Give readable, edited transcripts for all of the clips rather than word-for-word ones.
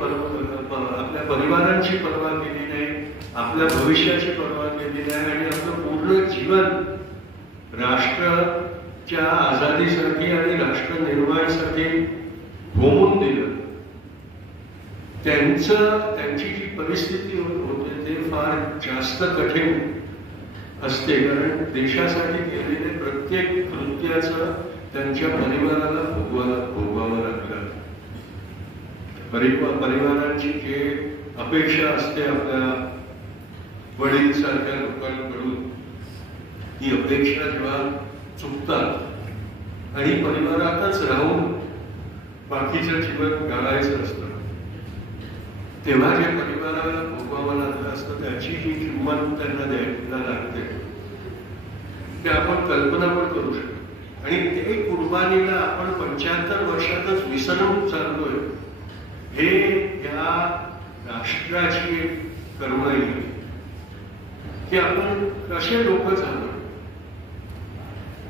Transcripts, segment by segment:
आपल्या परिवारांची पर्वा केली नाही, आपल्या भविष्याची पर्वा केली नाही आणि आपलं पूर्ण जीवन राष्ट्राच्या आझादीसाठी आणि राष्ट्र निर्माणासाठी होऊन दिलं. त्यांची जी परिस्थिती होते ते फार जास्त कठीण असते, कारण देशासाठी केलेले प्रत्येक कृत्याचं त्यांच्या परिवाराला भोगावं लागलं. परिवारांची जे अपेक्षा असते आपल्या वडील सारख्या लोकांकडून, ती अपेक्षा जेव्हा चुकतात आणि परिवारातच राहून बाकीचं जीवन गाळायचं असतं, तेव्हा जे परिवाराला भोगावं लागलं असतं त्याची जी किंमत त्यांना द्यायला लागते ते आपण कल्पना पण करू शकतो. आणि ते कुर्बानीला आपण 75 वर्षातच विसरून चाललोय, हे या राष्ट्राची एक करुणाई की आपण कसे लोक झालो.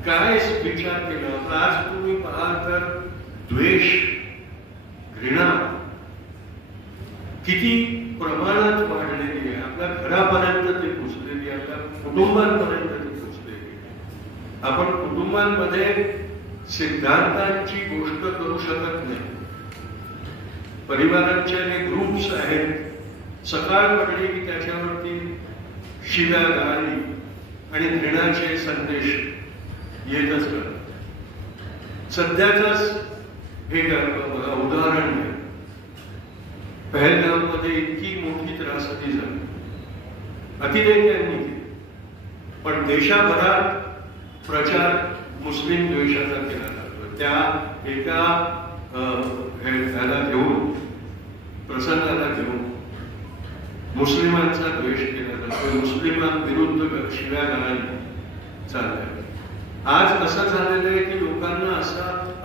काय विचार केला आज तुम्ही पाहाल तर द्वेष, घृणा किती प्रमाणात वाढलेली आहे. आपल्या घरापर्यंत ते पोचलेली आहे, आपल्या कुटुंबांपर्यंत ते पोचलेली आहे. आपण कुटुंबांमध्ये सिद्धांतांची गोष्ट करू शकत नाही. परिवारांचे जे ग्रुप्स आहेत, सकाळ पडली की त्याच्यावरती शिव्या गाळी आणि घृणाचे संदेश येतच राहतात. सध्याच हे उदाहरण घ्या, पहलगाममध्ये इतकी मोठी त्रासदी झाली, अतिरेक्यांनी केली, पण देशाभरात प्रचार मुस्लिम द्वेषाचा केला जातो. त्या एका ह्याला घेऊन, प्रसंगाला घेऊन मुस्लिमांचा द्वेष केला जातो, मुस्लिमांविरुद्ध शिव्या गाळी चालल्या. आज असं झालेलं आहे की लोकांना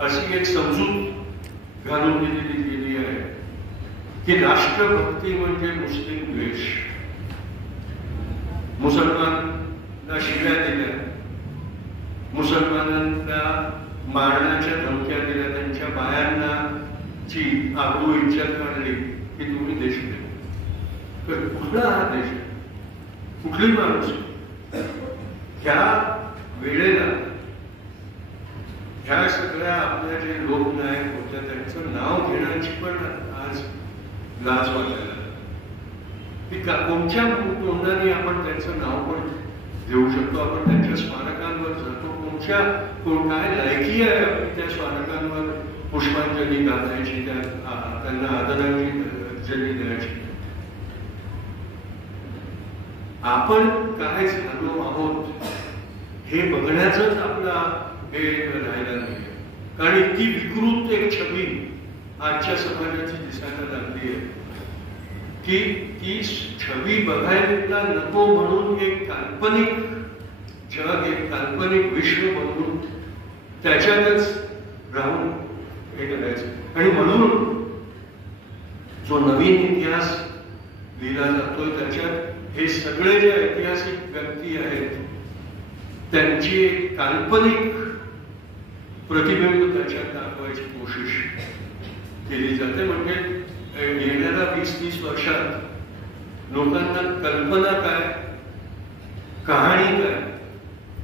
अशी एक समजूत घालून दिलेली गेली आहे की राष्ट्रभक्ती म्हणजे मुस्लिम द्वेष. मुसलमानांना शिव्या दिल्या, मुसलमानांना मारण्याच्या धमक्या दिल्या, त्यांच्या बायांना ची आबरू इज्जत काढली की तुम्ही देश दे. कुठला हा देश, कुठली माणूस ह्या वेळेला ह्या सगळ्या आपल्या जे लोकनायक होत्या त्यांचं नाव घेण्याची पण आज लाज वाटायला की कोणत्या तोंडाने आपण त्यांचं नाव पण घेऊ शकतो. आपण त्यांच्या स्मारकांवर जातो, काय लायकी आहे आपली त्या स्मारकांवर पुष्पांजली घालायची, त्यांना आदरांजली द्यायची. आपण काय झालो आहोत हे बघण्याचंच आपला हे राहायला नाही. कारण इतकी विकृत एक छबी आजच्या समाजाची दिसायला लागली आहे की ती छबी बघायला नको म्हणून एक काल्पनिक जग, एक काल्पनिक विश्व बनवून त्याच्यातच राहून हे करायचं. आणि म्हणून जो नवीन इतिहास लिहिला जातोय त्याच्यात हे सगळे जे ऐतिहासिक व्यक्ती आहेत त्यांची एक काल्पनिक प्रतिबिंब त्याच्यात दाखवायची कोशिश केली जाते. म्हणजे येणाऱ्या 20-30 वर्षात लोकांना कल्पना काय, कहाणी काय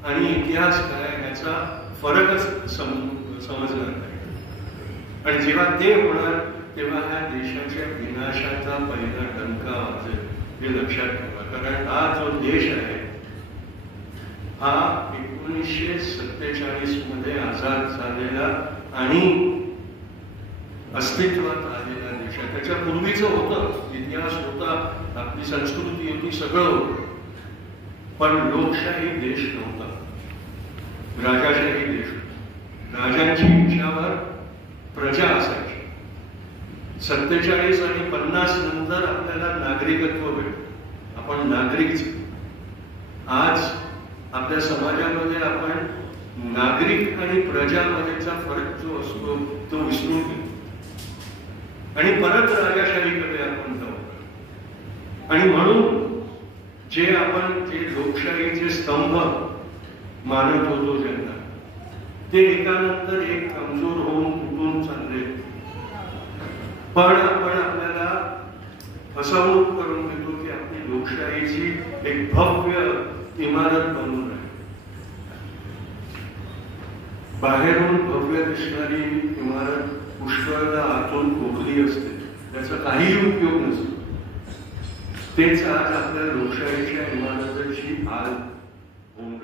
आणि इतिहास काय याचा फरकच समजणार नाही. आणि जेव्हा ते होणार तेव्हा ह्या देशाच्या विनाशाचा पहिला डंका वाजेल, हे लक्षात ठेवा. कारण हा जो देश आहे हा 1947 मध्ये आझाद झालेला आणि अस्तित्वात आलेला देश आहे. त्याच्या पूर्वीचं होतं, इतिहास होता, आपली संस्कृती होती, सगळं होतं, पण लोकशाही देश नव्हता, राजाशाही देश. राजांची इच्छावर प्रजा असायची. 47 आणि 50 नंतर आपल्याला नागरिकत्व भेटलं, आपण नागरिक. आज आपल्या समाजामध्ये आपण नागरिक आणि प्रजामध्येचा फरक जो असतो तो विसरून गेलो आणि परत राजाशाहीकडे आपण जाऊ. आणि म्हणून जे आपण जे लोकशाहीचे स्तंभ मानत होतो ज्यांना, ते एकानंतर एक कमजोर होऊन तुटून चालले. पण आपण आपल्याला इमारत बनवून आहे. बाहेरून भव्य दिसणारी इमारत पुष्कळदा आतून खोकली असते, त्याचा काहीही उपयोग नसतो. तेच आज आपल्या लोकशाहीच्या इमारतीची हाल होऊन